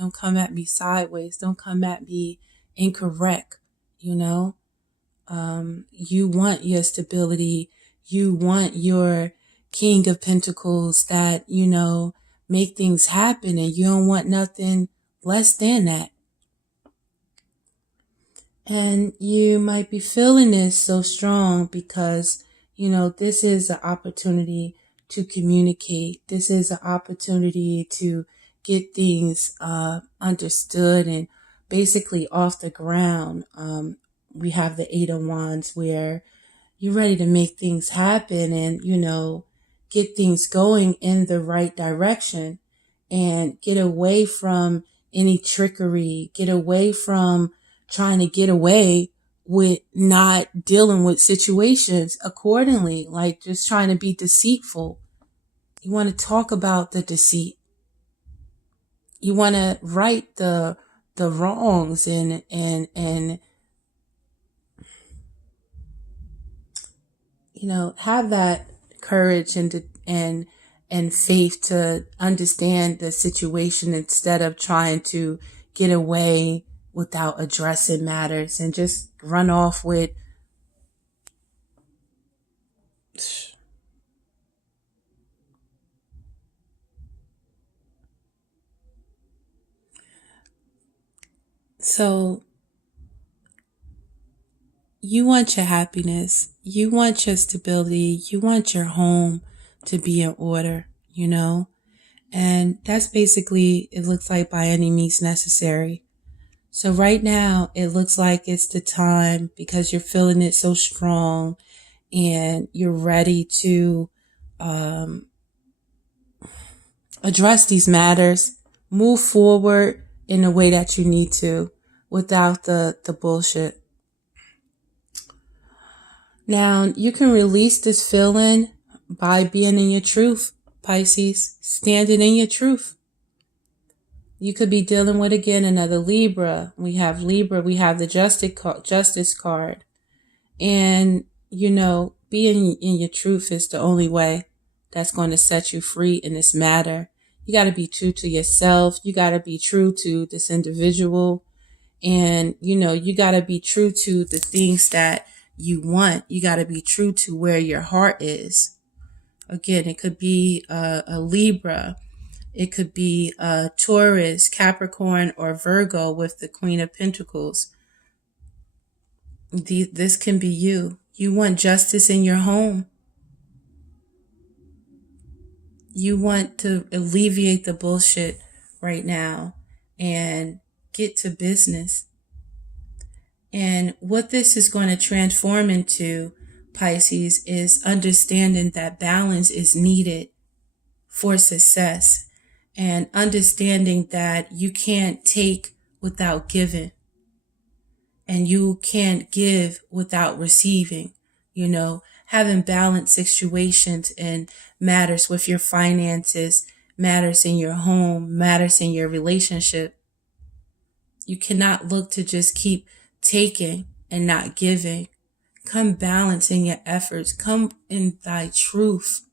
Don't come at me sideways. Don't come at me incorrect. You know, you want your stability. You want your King of Pentacles that, you know, make things happen, and you don't want nothing less than that. And you might be feeling this so strong because, you know, this is an opportunity to communicate. This is an opportunity to get things understood and basically off the ground. We have the Eight of Wands where you're ready to make things happen and, you know, get things going in the right direction and get away from any trickery, get away from trying to get away with not dealing with situations accordingly, like just trying to be deceitful. You want to talk about the deceit. You want to right the wrongs and you know, have that courage and faith to understand the situation instead of trying to get away without addressing matters and just run off with so you want your happiness, you want your stability, you want your home to be in order, you know? And that's basically, it looks like by any means necessary. So right now, it looks like it's the time because you're feeling it so strong and you're ready to address these matters, move forward in the way that you need to without the bullshit. Now, you can release this feeling by being in your truth, Pisces, standing in your truth. You could be dealing with, again, another Libra. We have the justice card. And, you know, being in your truth is the only way that's going to set you free in this matter. You got to be true to yourself. You got to be true to this individual. And, you know, you got to be true to the things that you want. You got to be true to where your heart is. Again, it could be a Libra. It could be Taurus, Capricorn, or Virgo with the Queen of Pentacles. This can be you. You want justice in your home. You want to alleviate the bullshit right now and get to business. And what this is going to transform into, Pisces, is understanding that balance is needed for success. And understanding that you can't take without giving. And you can't give without receiving. You know, having balanced situations and matters with your finances, matters in your home, matters in your relationship. You cannot look to just keep taking and not giving. Come balance in your efforts. Come in thy truth.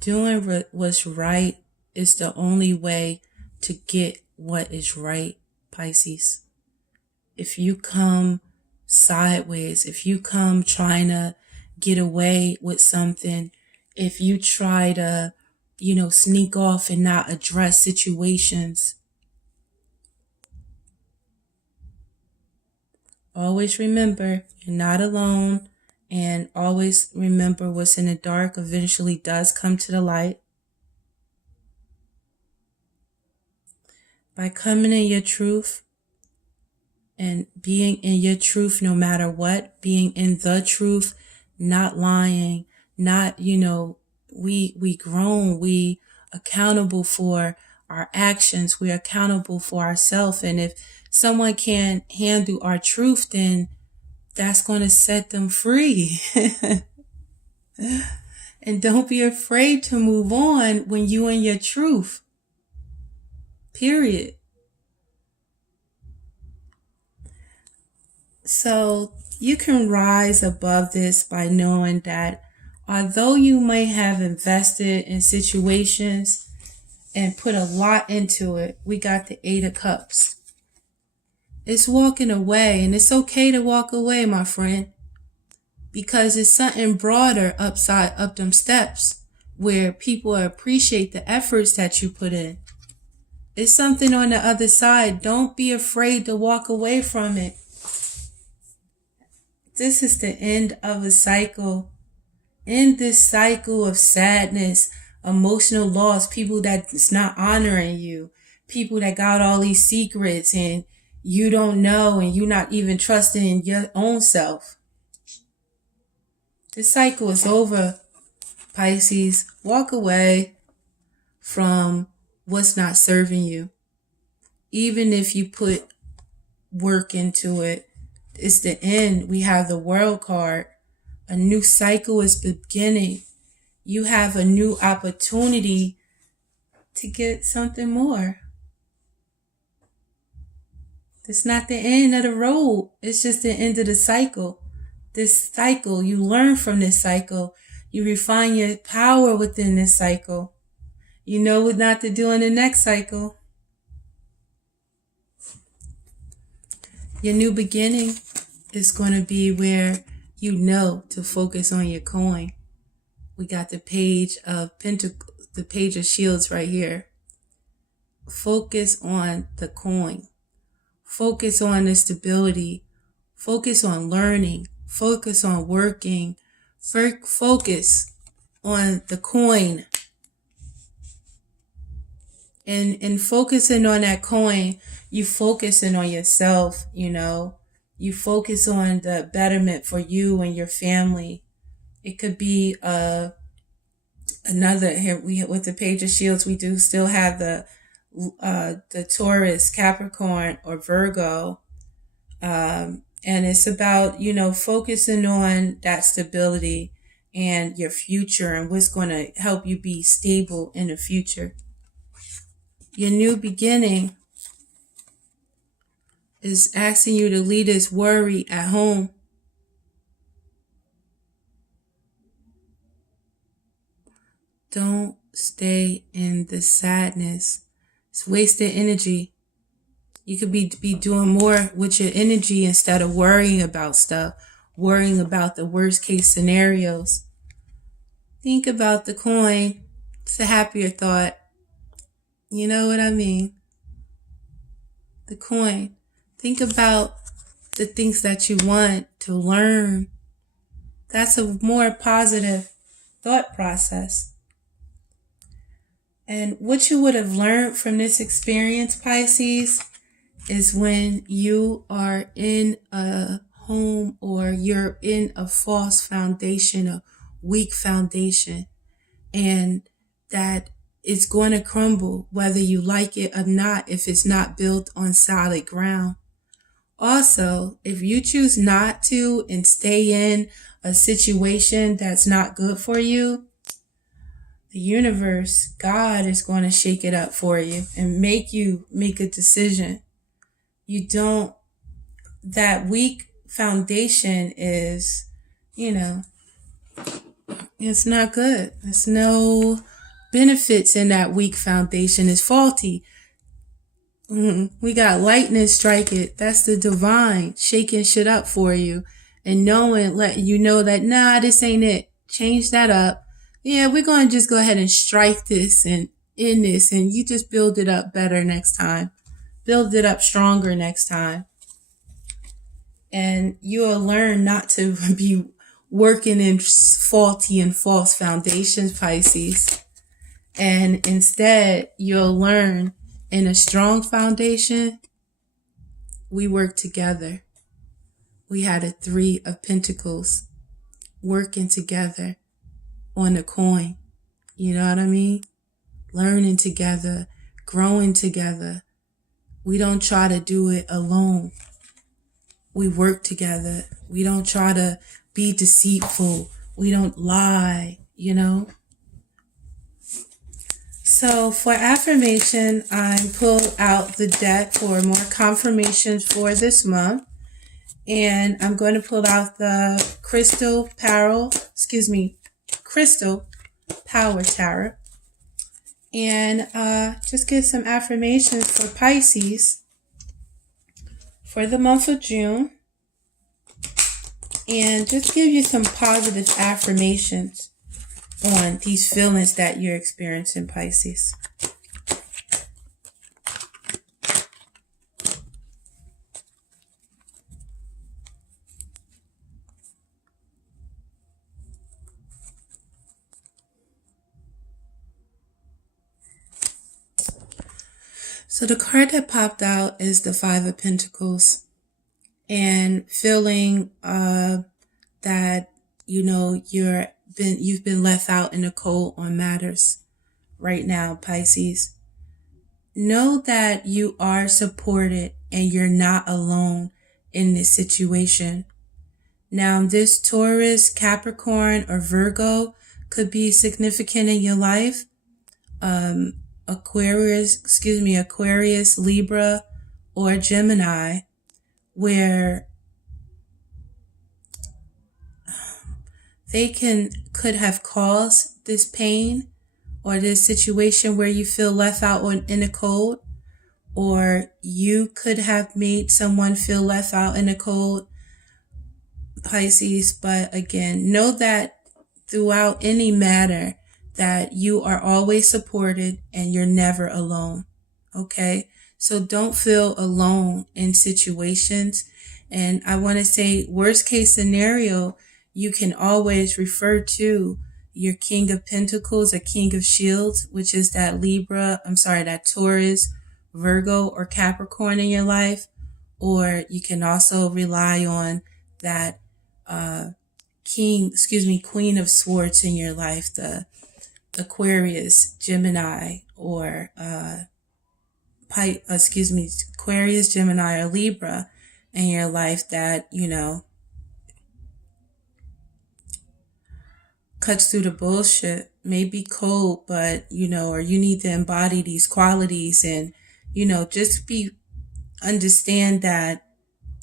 Doing what's right is the only way to get what is right, Pisces. If you come sideways, if you come trying to get away with something, if you try to, you know, sneak off and not address situations, always remember you're not alone. And always remember what's in the dark eventually does come to the light. By coming in your truth and being in your truth no matter what, being in the truth, not lying, not, you know, we grown, we accountable for our actions, we're accountable for ourselves. And if someone can't handle our truth, then that's going to set them free. And don't be afraid to move on when you in your truth. Period. So you can rise above this by knowing that Although you may have invested in situations and put a lot into it, we got the 8 of Cups. It's walking away, and it's okay to walk away, my friend, because it's something broader up them steps where people appreciate the efforts that you put in. It's something on the other side. Don't be afraid to walk away from it. This is the end of a cycle. In this cycle of sadness, emotional loss, people that's not honoring you, people that got all these secrets and you don't know, and you're not even trusting in your own self. This cycle is over, Pisces. Walk away from what's not serving you. Even if you put work into it, it's the end. We have the World card. A new cycle is beginning. You have a new opportunity to get something more. It's not the end of the road. It's just the end of the cycle. This cycle, you learn from this cycle. You refine your power within this cycle. You know what not to do in the next cycle. Your new beginning is going to be where you know to focus on your coin. We got the Page of Pentacles, the Page of Shields right here. Focus on the coin. Focus on the stability. Focus on learning. Focus on working. Focus on the coin. And focusing on that coin, you focusing on yourself, you know. You focus on the betterment for you and your family. It could be another, here we with the Page of Shields, we do still have the Taurus, Capricorn, or Virgo. And it's about, you know, focusing on that stability and your future and what's going to help you be stable in the future. Your new beginning is asking you to leave this worry at home. Don't stay in the sadness. It's wasted energy. You could be doing more with your energy instead of worrying about stuff, worrying about the worst case scenarios. Think about the coin. It's a happier thought. You know what I mean? The coin. Think about the things that you want to learn. That's a more positive thought process. And what you would have learned from this experience, Pisces, is when you are in a home or you're in a false foundation, a weak foundation, and that it's going to crumble whether you like it or not if it's not built on solid ground. Also, if you choose not to and stay in a situation that's not good for you, the universe, God, is going to shake it up for you and make you make a decision. You don't, that weak foundation is, you know, it's not good. There's no benefits in that weak foundation. It's faulty. We got lightning strike it. That's the divine shaking shit up for you and knowing, letting you know that, nah, this ain't it. Change that up. Yeah, we're going to just go ahead and strike this and end this, and you just build it up better next time. Build it up stronger next time. And you'll learn not to be working in faulty and false foundations, Pisces. And instead, you'll learn in a strong foundation, we work together. We had a 3 of Pentacles working together on the coin. You know what I mean? Learning together, growing together. We don't try to do it alone. We work together. We don't try to be deceitful. We don't lie, you know? So for affirmation, I pulled out the deck for more confirmations for this month. And I'm going to pull out the crystal crystal power tarot. And just get some affirmations for Pisces for the month of June. And just give you some positive affirmations on these feelings that you're experiencing, Pisces. So the card that popped out is the Five of Pentacles, and feeling that you've been left out in the cold on matters right now, Pisces. Know that you are supported and you're not alone in this situation. Now, this Taurus, Capricorn, or Virgo could be significant in your life. Aquarius, Libra, or Gemini, where they could have caused this pain or this situation where you feel left out in the cold, or you could have made someone feel left out in the cold, Pisces. But again, know that throughout any matter that you are always supported and you're never alone. Okay? So don't feel alone in situations. And I want to say, worst case scenario, you can always refer to your King of Pentacles or King of Shields, which is that Taurus, Virgo, or Capricorn in your life. Or you can also rely on that Queen of Swords in your life, the Aquarius, Gemini, or Aquarius, Gemini, or Libra in your life that, cuts through the bullshit, may be cold, but, or you need to embody these qualities and, just understand that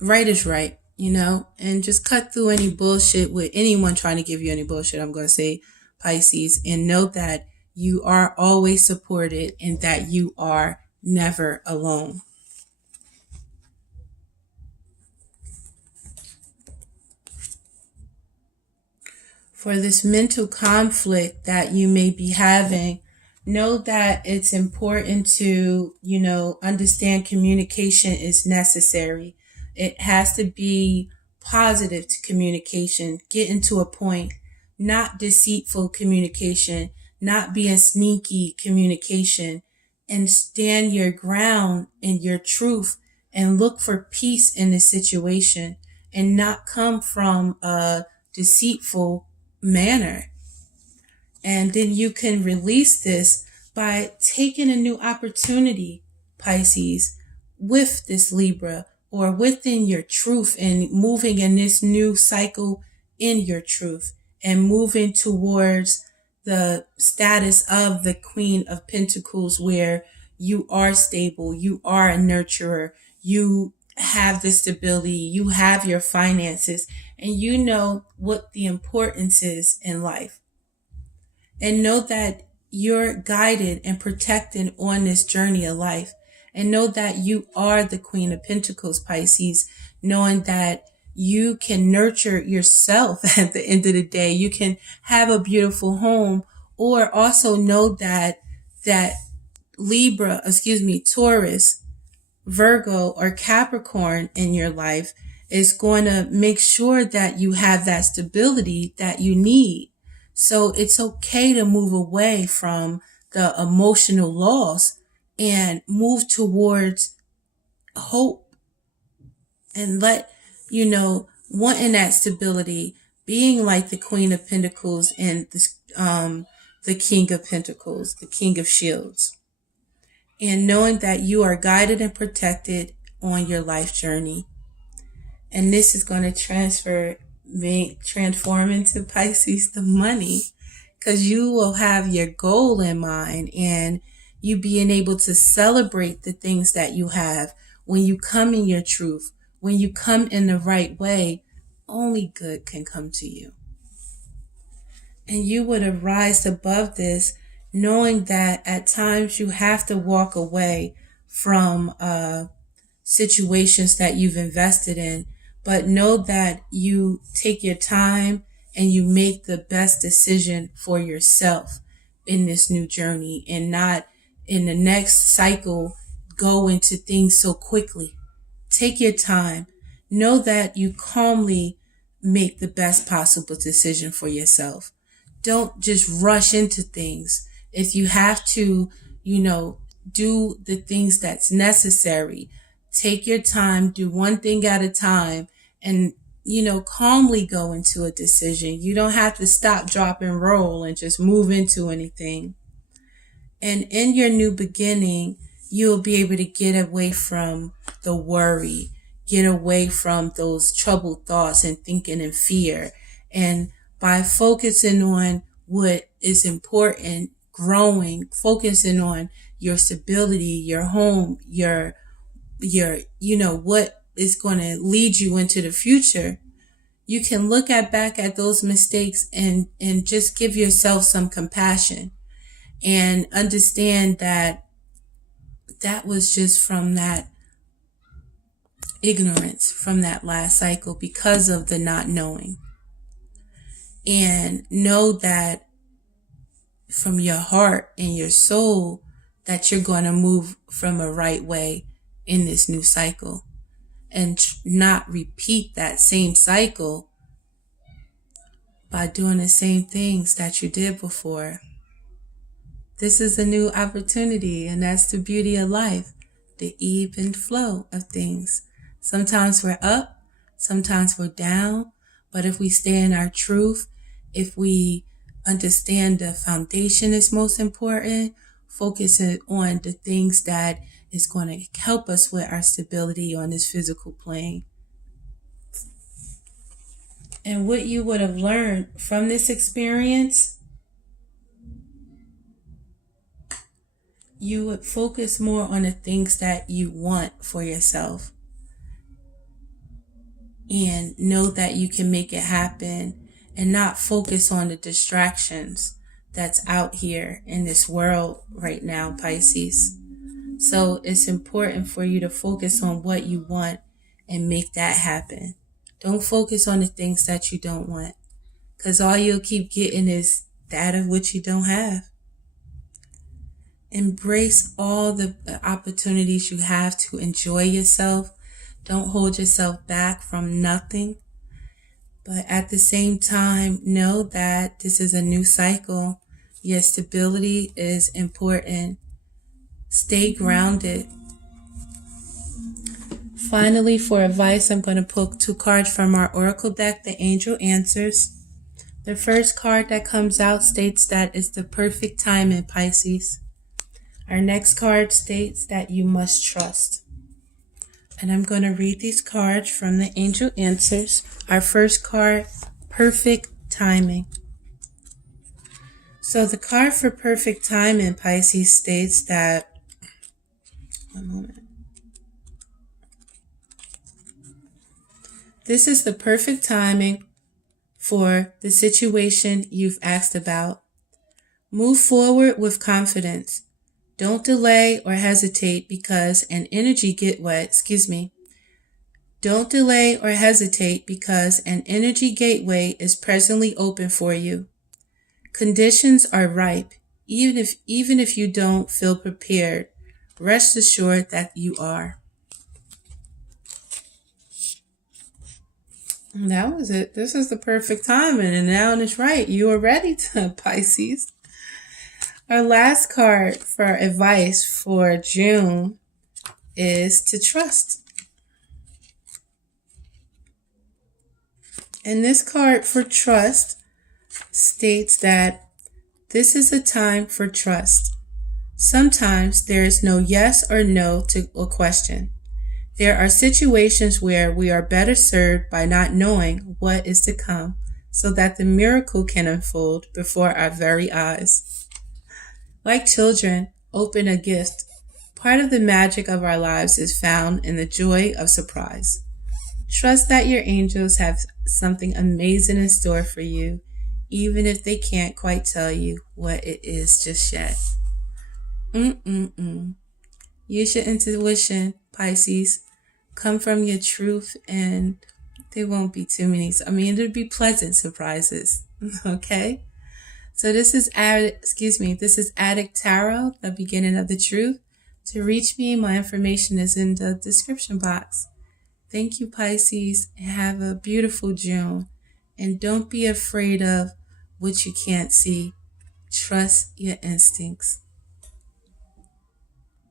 right is right, and just cut through any bullshit with anyone trying to give you any bullshit, I'm going to say, Pisces, and know that you are always supported and that you are never alone. For this mental conflict that you may be having, know that it's important to, understand communication is necessary. It has to be positive to communication, getting to a point, not deceitful communication, not being sneaky communication, and stand your ground in your truth and look for peace in the situation and not come from a deceitful manner. And then you can release this by taking a new opportunity, Pisces, with this Libra or within your truth and moving in this new cycle in your truth and moving towards the status of the Queen of Pentacles, where you are stable, you are a nurturer, you have the stability, you have your finances, and you know what the importance is in life. And know that you're guided and protected on this journey of life. And know that you are the Queen of Pentacles, Pisces, knowing that you can nurture yourself at the end of the day. You can have a beautiful home, or also know that Taurus, Virgo, or Capricorn in your life is going to make sure that you have that stability that you need. So it's okay to move away from the emotional loss and move towards hope and wanting that stability, being like the Queen of Pentacles and the King of Pentacles, the King of Shields, and knowing that you are guided and protected on your life journey. And this is going to transform into, Pisces, the money, because you will have your goal in mind and you being able to celebrate the things that you have. When you come in your truth, when you come in the right way, only good can come to you. And you would have rise above this, knowing that at times you have to walk away from situations that you've invested in, but know that you take your time and you make the best decision for yourself in this new journey, and not in the next cycle go into things so quickly. Take your time. Know that you calmly make the best possible decision for yourself. Don't just rush into things. If you have to, do the things that's necessary, take your time, do one thing at a time, and, calmly go into a decision. You don't have to stop, drop, and roll and just move into anything. And in your new beginning, you'll be able to get away from the worry, get away from those troubled thoughts and thinking and fear. And by focusing on what is important, growing, focusing on your stability, your home, your what is going to lead you into the future, you can look back at those mistakes and just give yourself some compassion and understand that was just from that ignorance from that last cycle because of the not knowing. And know that from your heart and your soul that you're going to move from a right way in this new cycle, and not repeat that same cycle by doing the same things that you did before. This is a new opportunity, and that's the beauty of life, the ebb and flow of things. Sometimes we're up, sometimes we're down, but if we stay in our truth, if we understand the foundation is most important, focus on the things that is going to help us with our stability on this physical plane. And what you would have learned from this experience, you would focus more on the things that you want for yourself and know that you can make it happen, and not focus on the distractions that's out here in this world right now, Pisces. So it's important for you to focus on what you want and make that happen. Don't focus on the things that you don't want, because all you'll keep getting is that of which you don't have. Embrace all the opportunities you have to enjoy yourself. Don't hold yourself back from nothing. But at the same time, know that this is a new cycle. Your stability is important. Stay grounded. Finally, for advice, I'm going to pull 2 cards from our Oracle deck, the Angel Answers. The first card that comes out states that it's the perfect time in Pisces. Our next card states that you must trust. And I'm going to read these cards from the Angel Answers. Our first card, perfect timing. So the card for perfect time in Pisces states that, one moment. This is the perfect timing for the situation you've asked about. Move forward with confidence. Don't delay or hesitate because an energy Don't delay or hesitate because an energy gateway is presently open for you. Conditions are ripe, even if you don't feel prepared. Rest assured that you are. And that was it. This is the perfect timing, and now it's right. You are ready to, Pisces. Our last card for advice for June is to trust. And this card for trust states that this is a time for trust. Sometimes there is no yes or no to a question. There are situations where we are better served by not knowing what is to come so that the miracle can unfold before our very eyes. Like children, open a gift. Part of the magic of our lives is found in the joy of surprise. Trust that your angels have something amazing in store for you, even if they can't quite tell you what it is just yet. Use your intuition, Pisces. Come from your truth, and there won't be too many. I mean, it'll be pleasant surprises. Okay? So this is Addict Tarot, the beginning of the truth. To reach me, my information is in the description box. Thank you, Pisces, and have a beautiful June. And don't be afraid of what you can't see. Trust your instincts.